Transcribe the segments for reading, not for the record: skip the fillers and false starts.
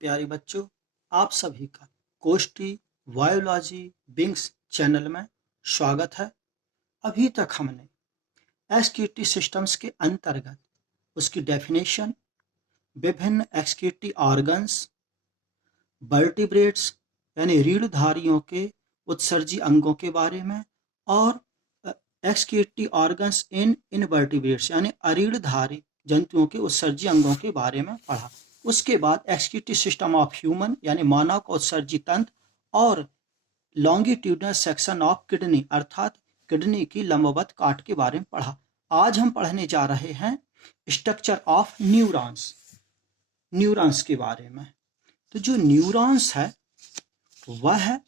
प्यारे बच्चों, आप सभी का कोष्टी बायोलॉजी बिंग्स चैनल में स्वागत है। अभी तक हमने एक्सक्रीटरी सिस्टम्स के अंतर्गत उसकी डेफिनेशन, विभिन्न एक्सक्रीटरी ऑर्गन्स, वर्टिब्रेट्स यानी रीढ़धारियों के उत्सर्जी अंगों के बारे में और एक्सक्रीटरी ऑर्गन्स इन इनवर्टिब्रेट्स यानी अरीढ़धारी जंतुओं के उत्सर्जी अंगों के बारे में पढ़ा। उसके बाद एक्सक्रीटरी सिस्टम ऑफ ह्यूमन यानी मानव का उत्सर्जी तंत्र और लॉन्गिट्यूडनल सेक्शन ऑफ किडनी अर्थात किडनी की लंबवत काट के बारे में पढ़ा। आज हम पढ़ने जा रहे हैं स्ट्रक्चर ऑफ न्यूरॉन्स के बारे में। तो जो न्यूरॉन्स है वह है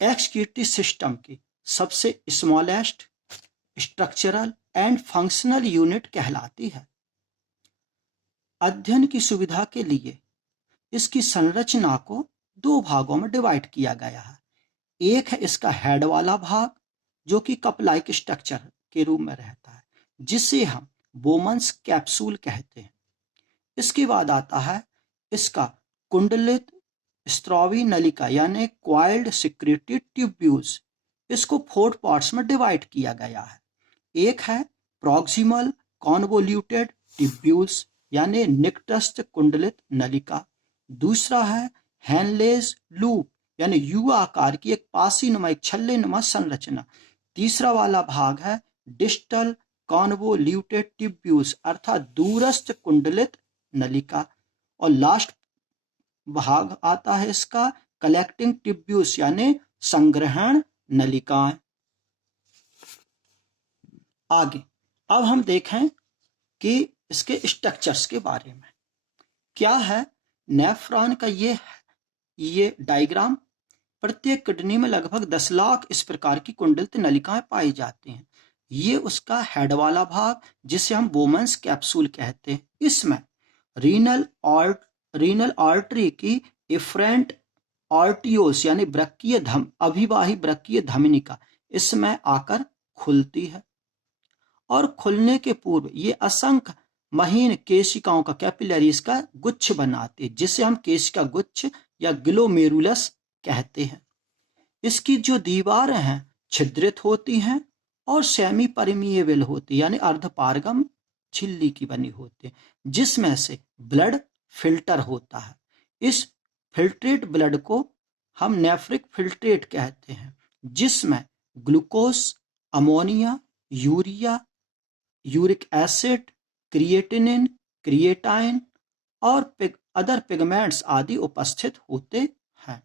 एक्सक्रीटरी सिस्टम की सबसे smallest structural and functional unit कहलाती है। अध्ययन की सुविधा के लिए इसकी संरचना को दो भागों में डिवाइड किया गया है। एक है इसका हेड वाला भाग जो कि कप लाइक स्ट्रक्चर के रूप में रहता है, जिसे हम बोमन्स कैप्सूल कहते हैं। इसके बाद आता है इसका कुंडलित स्रावी नलिका यानी क्वाइल्ड सिक्रेटरी ट्यूब्यूल्स। इसको 4 पार्ट्स में डिवाइड किया गया है। एक है प्रॉक्सिमल कॉन्वोल्यूटेड ट्यूब्यूल्स यानी निकटस्थ कुंडलित नलिका। दूसरा है हैनलेज लूप यानी यू आकार की एक पासी नुमा एक छल्ले नुमा संरचना। तीसरा वाला भाग है डिस्टल कॉन्वोल्यूटेड ट्यूब्यूल्स अर्थात दूरस्थ कुंडलित नलिका। और लास्ट भाग आता है इसका कलेक्टिंग ट्यूब्यूल्स यानी संग्रहण नलिकाएं। आगे अब हम देखें कि इसके स्ट्रक्चर्स के बारे में क्या है। नेफ्रॉन का ये डायग्राम, प्रत्येक किडनी में लगभग 10 लाख इस प्रकार की कुंडलित नलिकाएं पाई जाती हैं। ये उसका हेड वाला भाग जिसे हम बोमन्स कैप्सूल कहते हैं। इसमें रीनल आर्टरी की इफरेंट आर्टियोस यानी अभिवाही ब्रकीय धमनिका इसमें आकर खुलती है और खुलने के पूर्व ये असंख्य महीन केशिकाओं का कैपिलरीज का गुच्छ बनाते हैं, जिसे हम केशिका गुच्छ या ग्लोमेरुलस कहते हैं। इसकी जो दीवारें हैं छिद्रित होती हैं और सेमी परमिएबल होती यानी अर्धपारगम झिल्ली की बनी होती है, जिसमें से ब्लड फिल्टर होता है। इस फिल्ट्रेट ब्लड को हम नेफ्रिक फिल्ट्रेट कहते हैं, जिसमें glucose, ammonia, urea, uric acid, creatinine, creatine और अदर पिगमेंट्स आदि उपस्थित होते हैं।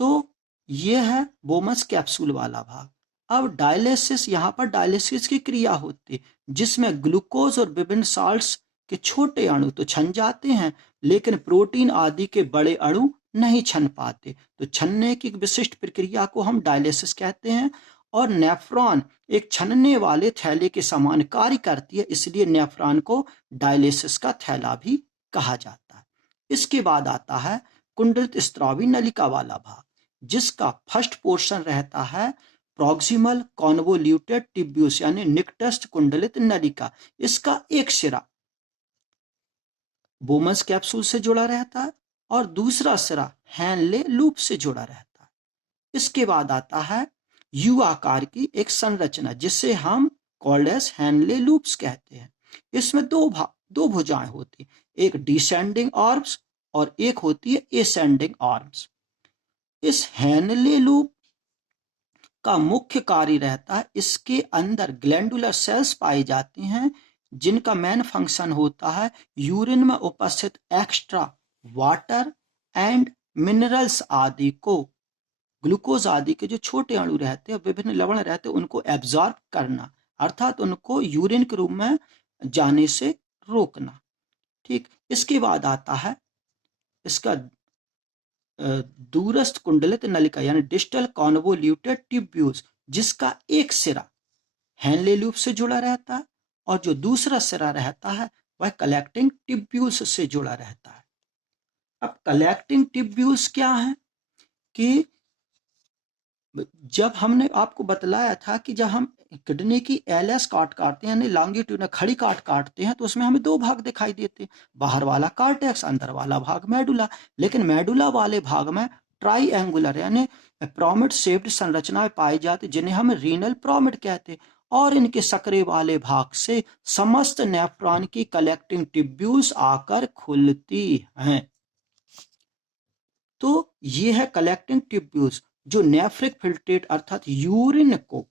तो यह है बोमन्स कैप्सूल वाला भाग। अब डायलिसिस, यहाँ पर डायलिसिस की क्रिया होती है जिसमें ग्लूकोज और विभिन्न साल्ट्स के छोटे अणु तो छन जाते हैं, लेकिन प्रोटीन आदि के बड़े अणु नहीं छन पाते। तो छनने की विशिष्ट प्रक्रिया को हम डायलिसिस कहते हैं। और नेफ्रॉन एक छनने वाले थैले के समान कार्य करती है, इसलिए नेफ्रॉन को डायलिसिस का थैला भी कहा जाता है। इसके बाद आता है कुंडलित स्रावी नलिका वाला भाग, जिसका फर्स्ट पोर्शन रहता है प्रॉक्सिमल कॉन्वोल्यूटेड ट्यूब्यूल्स यानी निकटस्थ कुंडलित नलिका। इसका एक सिरा बोमन्स कैप्सूल से जुड़ा रहता है और दूसरा सिरा हैनले लूप से जुड़ा रहता है। इसके बाद आता है यू आकार की एक संरचना जिसे हम कॉल्ड एज हैनले लूप्स कहते हैं। इसमें दो भुजाएं होती, एक डिसेंडिंग आर्म्स और एक होती है एसेंडिंग आर्म्स। इस हैनले लूप का मुख्य कार्य रहता है, इसके अंदर ग्लैंडुलर सेल्स पाई जाती हैं जिनका मेन फंक्शन होता है यूरिन में उपस्थित एक्स्ट्रा वाटर एंड मिनरल्स आदि को, ग्लूकोज आदि के जो छोटे अणु रहते हैं, विभिन्न लवण रहते हैं, उनको एब्जॉर्ब करना अर्थात उनको यूरिन के रूप में जाने से रोकना। ठीक, इसके बाद आता है इसका दूरस्थ कुंडलित नलिका यानी डिस्टल कॉन्वोल्यूटेड ट्यूब्यूल्स, जिसका एक सिरा हैनले लूप से जुड़ा रहता है और जो दूसरा सिरा रहता है वह कलेक्टिंग ट्यूब्यूल्स से जुड़ा रहता है। अब कलेक्टिंग ट्यूब्यूल्स क्या है कि जब हमने आपको बतलाया था कि जब हम किडनी की एलएस काटते हैं यानी लॉन्गिट्यूड खड़ी काटते हैं तो उसमें हमें दो भाग दिखाई देते हैं, बाहर वाला कार्टेक्स, अंदर वाला भाग मेडुला। लेकिन मेडुला वाले भाग में ट्राइएंगुलर यानी पिरामिड शेप्ड संरचनाएं पाई जाती जिन्हें हम रीनल पिरामिड कहते हैं, और इनके सकरे वाले भाग से समस्त नेफ्रॉन की कलेक्टिंग ट्यूब्यूल्स आकर खुलती हैं। तो ये है कलेक्टिंग ट्यूब्यूल्स जो नेफ्रिक फिल्ट्रेट अर्थात यूरिन को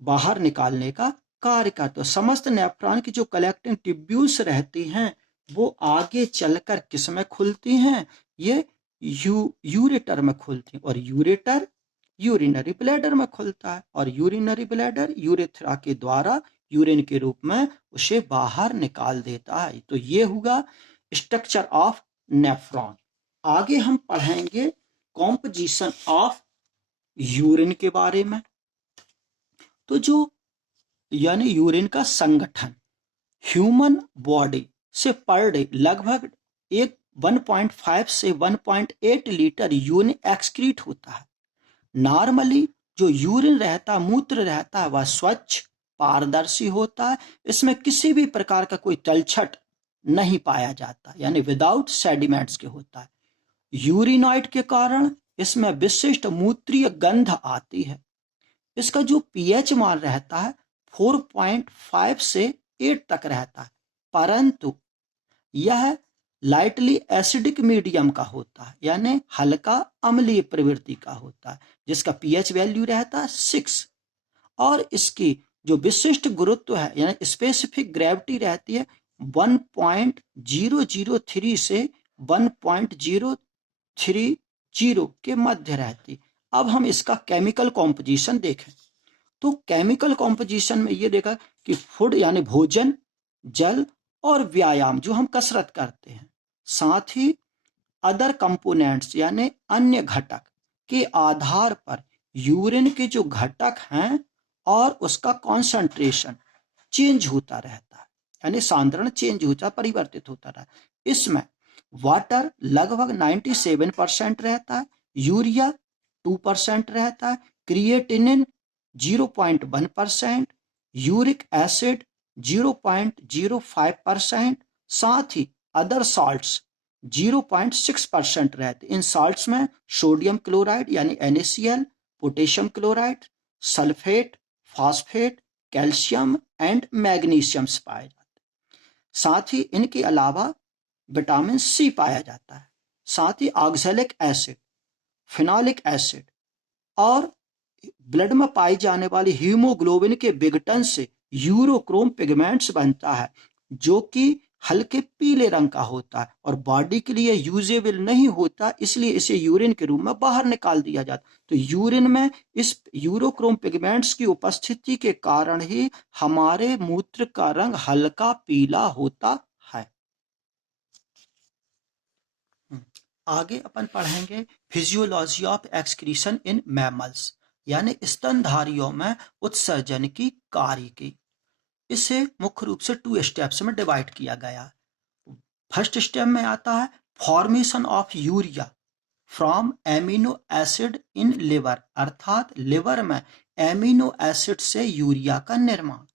बाहर निकालने का कार्य करते हैं। समस्त नेफ्रॉन की जो कलेक्टिंग ट्यूब्यूल्स रहती हैं वो आगे चलकर किस में खुलती हैं, ये यूरेटर में खुलती हैं, और यूरेटर यूरिनरी ब्लैडर में खुलता है, और यूरिनरी ब्लैडर यूरेथ्रा के द्वारा यूरिन के रूप में उसे बाहर निकाल देता है। तो ये हुआ स्ट्रक्चर ऑफ नेफ्रॉन। आगे हम पढ़ेंगे कॉम्पोजिशन ऑफ यूरिन के बारे में। तो जो यानी यूरिन का संगठन, ह्यूमन बॉडी से पर डे लगभग 1.5 से 1.8 लीटर यूरिन एक्सक्रीट होता है। नॉर्मली जो यूरिन रहता है, मूत्र रहता है, वह स्वच्छ पारदर्शी होता है, इसमें किसी भी प्रकार का कोई तलछट नहीं पाया जाता, यानी विदाउट सेडिमेंट्स के होता है। यूरिनॉइड के कारण इसमें विशिष्ट मूत्रीय गंध आती है। इसका जो पीएच मान रहता है 4.5 से 8 तक रहता है, परंतु यह लाइटली एसिडिक मीडियम का होता है, यानी हल्का अम्लीय प्रवृत्ति का होता है, जिसका पीएच वैल्यू रहता है 6, और इसकी जो विशिष्ट गुरुत्व है यानी स्पेसिफिक ग्रेविटी रहती है 1.003 से 1.030 के मध्य रहती। अब हम इसका केमिकल कॉम्पोजिशन देखें तो केमिकल कॉम्पोजिशन में ये देखा कि फूड यानी भोजन, जल और व्यायाम जो हम कसरत करते हैं, साथ ही अदर कंपोनेंट्स यानी अन्य घटक के आधार पर यूरिन के जो घटक हैं और उसका कॉन्सेंट्रेशन चेंज होता रहता है, यानी सांद्रण चेंज होता, परिवर्तित होता रहता है। इसमें वाटर लगभग 97% रहता है, यूरिया 2% रहता है, क्रिएटिनिन 0.1%, यूरिक एसिड 0.05%, साथ ही अदर साल्ट्स 0.6% रहते। इन साल्ट्स में सोडियम क्लोराइड यानी NaCl, potassium chloride, sulphate, phosphate, calcium and magnesium पाए जाते हैं। साथ ही इनके अलावा विटामिन सी पाया जाता है, साथ ही ऑक्सैलिक एसिड, फिनोलिक एसिड, और ब्लड में पाई जाने वाली हीमोग्लोबिन के विघटन से यूरोक्रोम पिगमेंट्स बनता है जो कि हल्के पीले रंग का होता है और बॉडी के लिए यूजेबल नहीं होता, इसलिए इसे यूरिन के रूप में बाहर निकाल दिया जाता। तो यूरिन में इस यूरोक्रोम पिगमेंट्स की उपस्थिति के कारण ही हमारे मूत्र का रंग हल्का पीला होता है। आगे अपन पढ़ेंगे physiology of excretion in mammals, यानी स्तनधारियों में उत्सर्जन की कार्य की। इसे मुख्य रूप से 2 स्टेप्स में डिवाइड किया गया। फर्स्ट स्टेप में आता है formation of urea from amino acid in liver, अर्थात लिवर में एमिनो एसिड से यूरिया का निर्माण।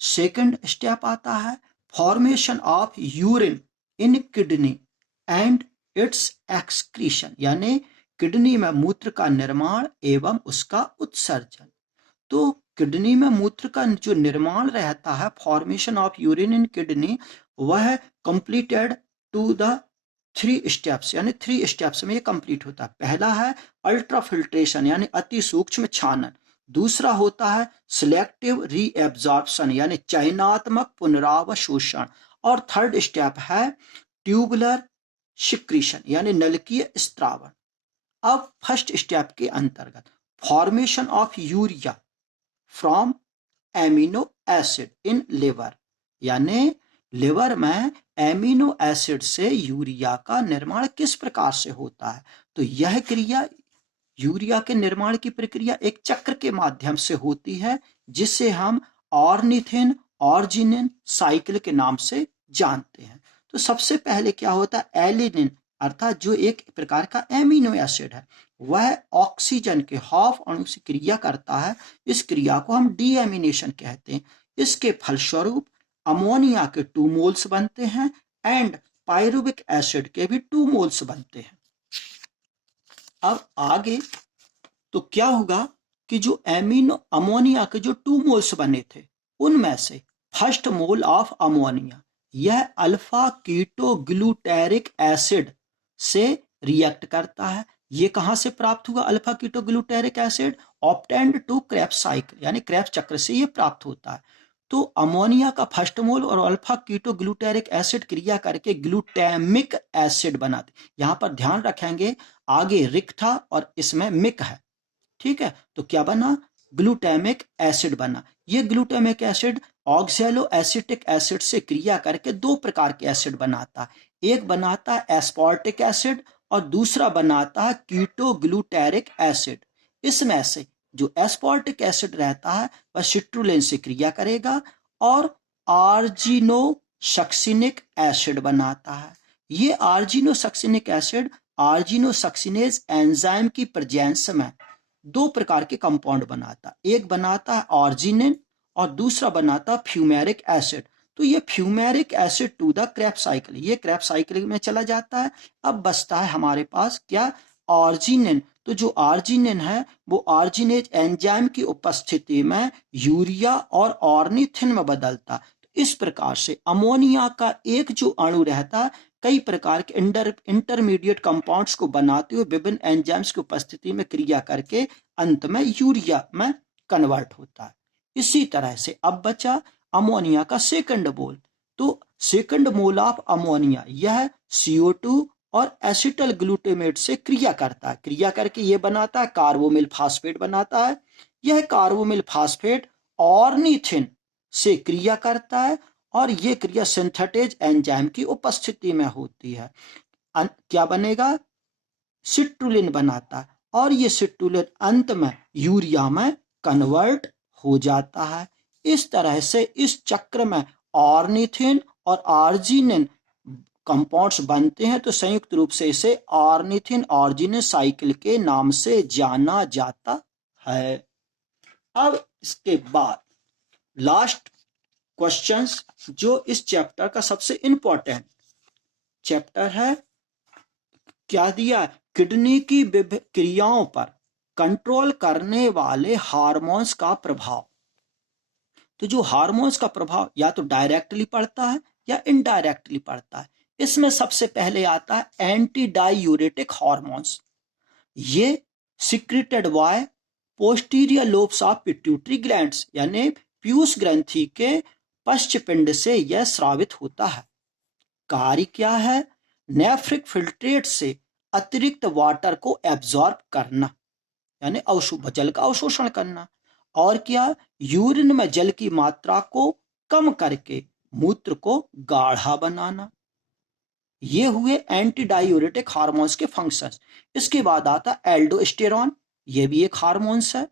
सेकंड स्टेप आता है formation of urine in kidney and it's excretion, यानी किडनी में मूत्र का निर्माण एवं उसका उत्सर्जन। तो किडनी में मूत्र का जो निर्माण रहता है, formation of urine in kidney, वह कंप्लीटेड टू द 3 स्टेप्स, यानी 3 स्टेप्स में ये कंप्लीट होता है। पहला है अल्ट्रा फिल्ट्रेशन यानी अति सूक्ष्म छानन, दूसरा होता है सिलेक्टिव रीएब्जॉर्प्शन यानी चयनात्मक पुनरावशोषण, और थर्ड स्टेप है ट्यूबुलर सिक्रीशन यानी नलकीय स्त्रावण। अब फर्स्ट स्टेप के अंतर्गत formation of urea from amino acid in liver, यानी लिवर में एमिनो एसिड से यूरिया का निर्माण किस प्रकार से होता है। तो यह क्रिया, यूरिया के निर्माण की प्रक्रिया एक चक्र के माध्यम से होती है जिसे हम ऑर्निथिन ऑर्जिनिन साइकिल के नाम से जानते हैं। तो सबसे पहले क्या होता है, एलिनिन अर्थात जो एक प्रकार का एमिनो एसिड है, वह ऑक्सीजन के हाफ अणु से क्रिया करता है। इस क्रिया को हम डीएमिनेशन कहते हैं। इसके फलस्वरूप अमोनिया के 2 मोल्स बनते हैं एंड पायरुविक एसिड के भी 2 मोल्स बनते हैं। अब आगे तो क्या होगा कि जो अमोनिया के जो 2 मोल्स बने थे, उनमें से फर्स्ट मोल ऑफ अमोनिया यह अल्फा कीटो ग्लूटेरिक एसिड से रिएक्ट करता है। ये कहां से प्राप्त हुआ? Alpha keto glutaric acid obtained to Krebs cycle, यानी क्रेब्स चक्र से ये प्राप्त होता है। तो अमोनिया का फर्स्ट मोल और अल्फा कीटो ग्लूटेरिक एसिड क्रिया करके ग्लूटामिक एसिड बनाते। यहां पर ध्यान रखेंगे, आगे रिक था और इसमें मिक है, ठीक है। तो क्या बना? ग्लूटामिक एसिड बना। ये glutamic acid oxalo acetic acid से क्रिया करके 2 प्रकार के एसिड बनाता है। एक बनाता है एस्पार्टिक एसिड और दूसरा बनाता है कीटो ग्लूटेरिक एसिड। इसमें से जो एस्पार्टिक एसिड रहता है वह सिट्रुलिन से क्रिया करेगा और आर्जिनोसक्सिनिक एसिड बनाता है। ये आर्जिनोसक्सिनिक एसिड आर्जिनोसक्सिनेज एंजाइम की प्रेजेंस में 2 प्रकार के कंपाउंड बनाता। एक बनाता है ऑर्जिनिन और दूसरा बनाता फ्यूमेरिक एसिड। तो ये fumaric acid to the Krebs cycle, ये क्रेब्स साइकिल में चला जाता है। अब बचता है हमारे पास क्या? ऑर्जिनिन। तो जो ऑर्जिनिन है वो ऑर्जिनेज एंजाइम की उपस्थिति में यूरिया और ऑर्निथिन में बदलता। तो इस प्रकार से अमोनिया का एक जो अणु रहता कई प्रकार के इंटरमीडिएट कंपाउंड्स को बनाते हुए विभिन्न एंजाइम्स की उपस्थिति में क्रिया करके अंत में यूरिया में कन्वर्ट होता है। इसी तरह से अब बचा अमोनिया का सेकंड मोल। तो सेकंड मोल ऑफ अमोनिया यह CO2 और एसिटल ग्लूटामेट से क्रिया करता है। क्रिया करके यह बनाता है कार्बोमिल फास्फेट बनाता है। यह कार्बोमिल फास्फेट ऑर्निथिन से क्रिया करता है और यह क्रिया सिंथेटेज एंजाइम की उपस्थिति में होती है। क्या बनेगा? सिट्रुलिन बनाता है और यह सिट्रुलिन अंत में यूरिया में कन्वर्ट हो जाता है। इस तरह से इस चक्र में ऑर्निथिन और आर्जिनिन कंपाउंड्स बनते हैं। तो संयुक्त रूप से इसे ऑर्निथिन ऑर्जिनिन साइकिल के नाम से जाना जाता है। अब इसके बाद लास्ट क्वेश्चंस, जो इस चैप्टर का सबसे इंपॉर्टेंट चैप्टर है, क्या दिया? किडनी की विभिन्न क्रियाओं पर कंट्रोल करने वाले हार्मोन्स का प्रभाव। तो जो हार्मोन्स का प्रभाव या तो डायरेक्टली पड़ता है या इनडायरेक्टली पड़ता है। इसमें सबसे पहले आता है एंटी डायूरेटिक हार्मोन्स। ये secreted by posterior lobes of pituitary glands, यानी पीयूष ग्रंथि के पश्चपिंड से यह स्रावित होता है। कार्य क्या है? नेफ्रिक फिल्ट्रेट से अतिरिक्त वाटर को एब्जॉर्ब करना, यानी अशुद्ध जल का अवशोषण करना। और क्या? यूरिन में जल की मात्रा को कम करके मूत्र को गाढ़ा बनाना। ये हुए एंटी डायूरेटिक हार्मोन्स के फंक्शंस। इसके बाद आता एल्डोस्टेरॉन, ये भी एक हार्मोन्स है।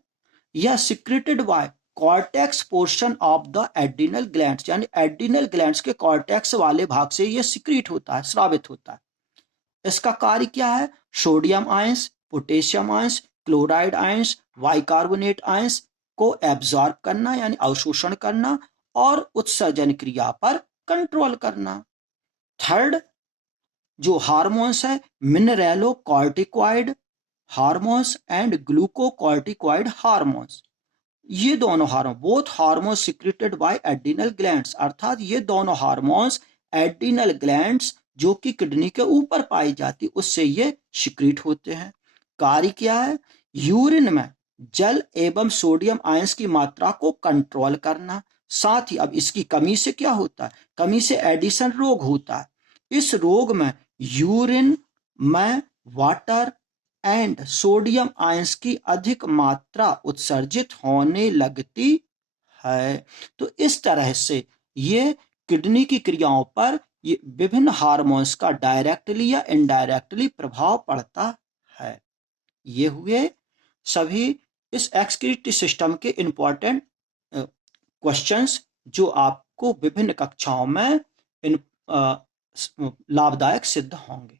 यह secreted by cortex portion of the adrenal glands, यानी एड्रिनल ग्लैंड्स के कॉर्टेक्स वाले भाग से यह सिक्रीट होता है, स्रावित होता है। इसका कार्य क्या है? Sodium ions, potassium ions, chloride ions, bicarbonate ions को एब्जॉर्ब करना, यानी अवशोषण करना और उत्सर्जन क्रिया पर कंट्रोल करना। थर्ड जो हार्मोन्स है मिनरेलोकॉर्टिकॉइड हार्मोन्स एंड ग्लूकोकॉर्टिकॉइड हार्मोन्स। ये दोनों hormone both hormone secreted by adrenal glands, अर्थात ये दोनों हार्मोन्स एड्रिनल ग्लैंड्स जो कि किडनी के ऊपर पाई जाती उससे ये सिक्रीट होते हैं। कार्य क्या है? यूरिन में जल एवं सोडियम आयंस की मात्रा को कंट्रोल करना। साथ ही अब इसकी कमी से क्या होता है? कमी से एडिशन रोग होता है। इस रोग में यूरिन में वाटर एंड सोडियम आयंस की अधिक मात्रा उत्सर्जित होने लगती है। तो इस तरह से ये किडनी की क्रियाओं पर ये विभिन्न हार्मोन्स का डायरेक्टली या इनडायरेक्टली प्रभाव पड़ता है। ये हुए सभी इस एक्सक्रीटरी सिस्टम के इंपॉर्टेंट क्वेश्चंस जो आपको विभिन्न कक्षाओं में लाभदायक सिद्ध होंगे।